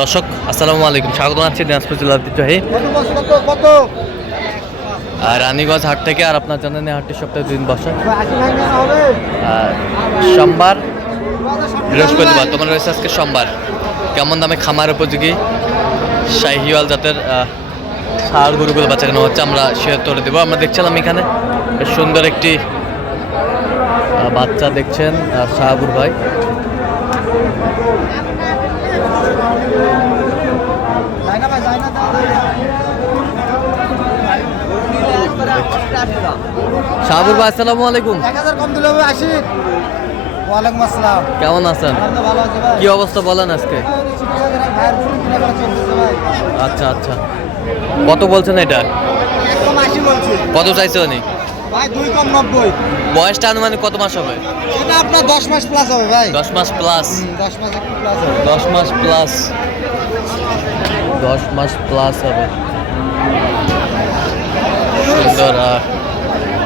দর্শক আসসালামু আলাইকুম। স্বাগত জানাচ্ছি দিনাজপুর জেলার ঐতিহ্যবাহী আর রানীগঞ্জ হাট থেকে আর আপনার জানেন হাটটি সপ্তাহে দুদিন বসে। সোমবার বৃহস্পতিবার তোমার রয়েছে আজকে সোমবার। কেমন দামে খামার উপযোগী? শাহিওয়াল জাতের ষাঁড় গরুগুলো বাচ্চা কেনা হচ্ছে আমরা শেয়ার করে দেবো। আমরা দেখছিলাম এখানে সুন্দর একটি বাচ্চা দেখছেন শাহাবুর ভাই যায় না ভাই যায় না শাহাবুর ভাই আসসালামু আলাইকুম। এক হাজার কম দিলে আশি। ওয়ালাইকুম আসসালাম। কেমন আছেন? কি অবস্থা বলেন আজকে? আচ্ছা আচ্ছা। কত বলছেন এটা? কত চাইছে উনি? ভাই দুই কম নব্বই। বয়সটা আনুমানিক কত মাস হবে? এটা আপনার দশ মাস প্লাস হবে ভাই। দশ মাস প্লাস দশ মাস প্লাস দশ মাস প্লাস দশ মাস প্লাস হবে। সুন্দর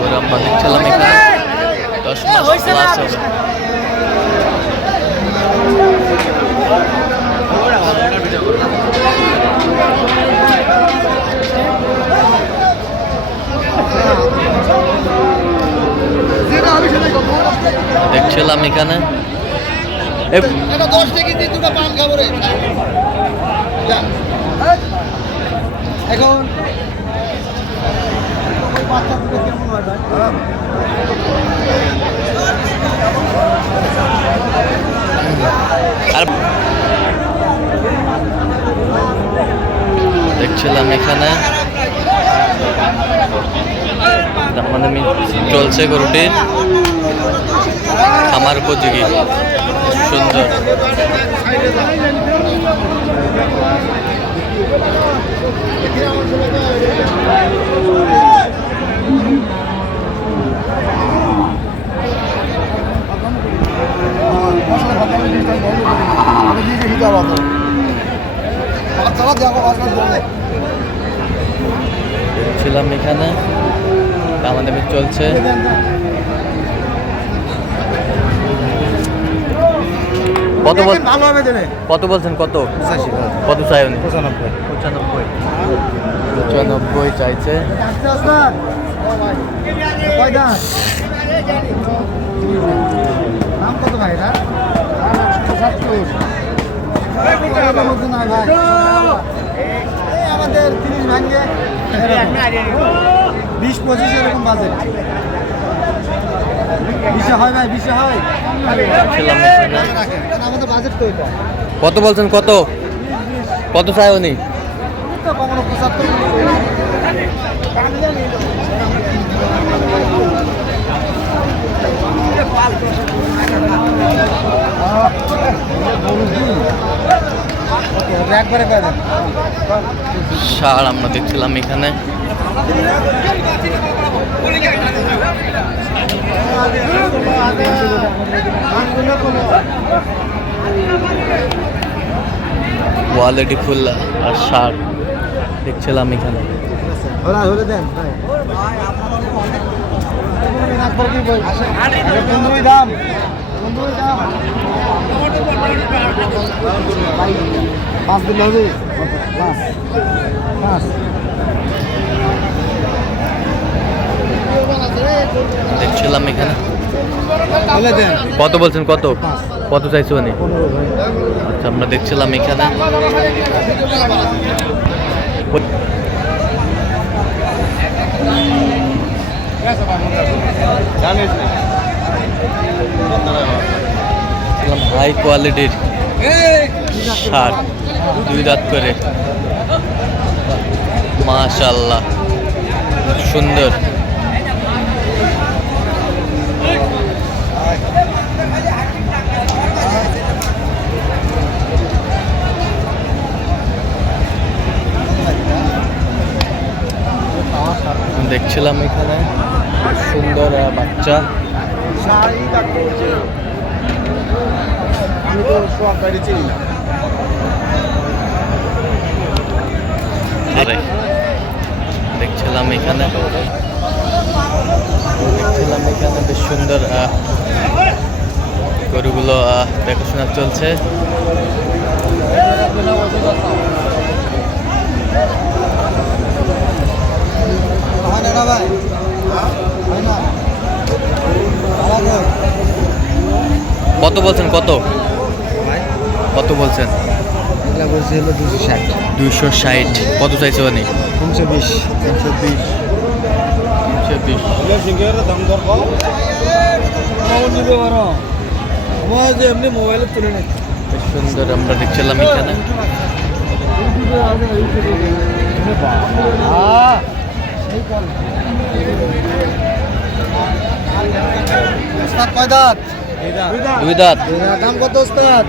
ওর আমরা দেখছিলাম এখানে। দশ মাস প্লাস হবে। দেখছিলাম এখানে। এ- এটা দশ থেকে দিয়ে দুটো পান খাব রে। এখন ওই বাচ্চা দুটো কেমন হয় ভাই? আর দেখছিলাম এখানে। দামাদামি চলছে গরুটির খামার উপযোগী। সুন্দর। দামাদামি চলছে। কত বল ভালো হবে কত বলছেন কত? কত চাই উনি পঁচানব্বই। পঁচানব্বই। পঁচানব্বই চাইছে। কত ভাই আমাদের তিরিশ ভাঙ্গে। বিশ পঁচিশ এরকম বাজেট বিশে হয় ভাই বিশে হয়। আমাদের বাজেট তো এটা কত বলছেন কত? কত চাই উনি? সার আমরা দেখছিলাম এখানে। কোয়ালিটি ফুল আর সার দেখছিলাম এখানে। পাঁচ দিন হবে দেখছিলাম এখানে। কত বলছেন কত? কত চাইছো ভাই আচ্ছা আমরা দেখছিলাম এখানে। হাই কোয়ালিটির সার দুই দাঁত করে। মাশাল্লাহ সুন্দর। দেখছিলাম এখানে সুন্দর বাচ্চা। দেখছিলাম এখানে। দেখছিলাম এখানে বেশ সুন্দর গরুগুলো দেখাশোনা চলছে। কত বলছেন কত? কত বলছেন? এগুলা বলছি হলো দুশো ষাট। দুশো ষাট। কত চাইছে মানে তিনশো বিশ। তিনশো বিশ। তিনশো বিশ। দাম দর সুন্দর আমরা দেখছিলাম এখানে। ওস্তাদ কয় দাঁত? দুই দাঁত। দাম কত ওস্তাদ?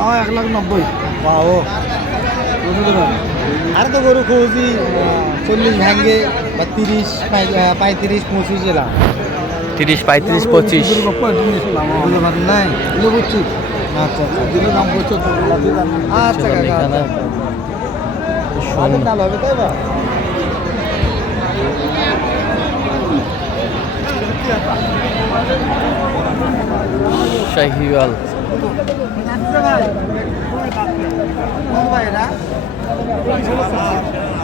আমার এক লাখ নব্বই। বাও আরে তো গরু খুঁজি চল্লিশ ভাঙ্গে বা তিরিশ পঁয়ত্রিশ পঁচিশ এলাম। তিরিশ পঁয়ত্রিশ পঁচিশ। শাহিওয়াল। একশো দিলে হবে হ্যাঁ ভাই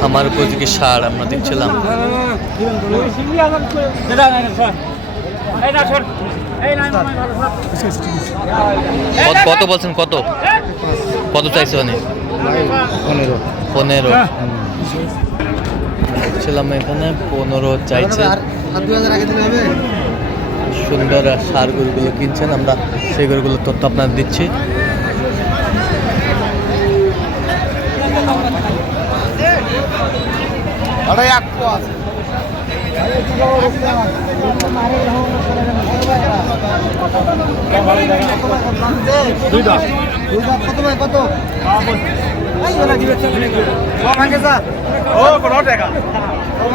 খামার উপযোগী সার আমরা দেখছিলাম। কত- কত বলছেন কত? কত চাইছে মানে পনেরো। পনেরো। দেখছিলাম এখানে পনেরো চাইছে। সুন্দর সার গরুগুলো কিনছেন আমরা সেই গরুগুলোর তথ্য আপনার দিচ্ছি। এক কত ও কোন টাকা কোন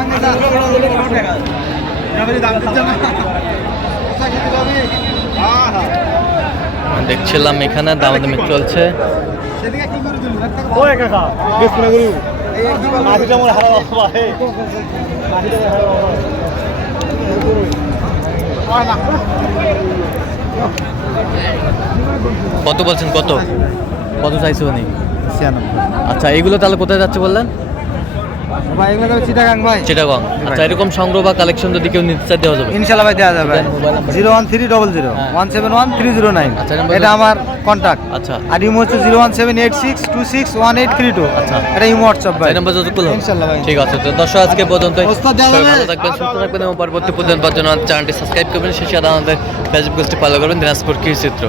টাকা। দাম না দেখছিলাম এখানে দামাদামি চলছে। সেদিকে কি করে দিলু ও কাকা বেশ করে গরু। এই কি বল মাটিটা মনে হারা বাবা কত বলছেন কত? কত চাইছে উনি? আচ্ছা এইগুলো তাহলে কোথায় যাচ্ছে বললেন? ভাই এগুলো তো চিটাগাং ভাই। চিটাগং। আচ্ছা এরকম সংগ্রহ বা কালেকশন যদি কেউ নিতে চায় দেওয়া যাবে। ইনশাল্লাহ ভাই দেওয়া যাবে। Zero one three double zero. হ্যাঁ। One seven one three zero nine. আচ্ছা, এটা আমার কন্ট্যাক্ট আচ্ছা। আর ইমো হচ্ছে zero one seven eight six two six one eight three two. আচ্ছা। এটা ইমো হোয়াটসঅ্যাপ ভাই। নাম্বার যত ভাই। ঠিক আছে তো দর্শক আজকে পর্যন্ত ওস্তাদ ভালো থাকবেন সুস্থ থাকবেন এবং পরবর্তী পর্যন্ত পাওয়ার চ্যানেলটি সাবস্ক্রাইব করবেন। শেষে আমাদের ফেসবুক পেজটি ফলো করবেন দিনাজপুর কৃষি চিত্র।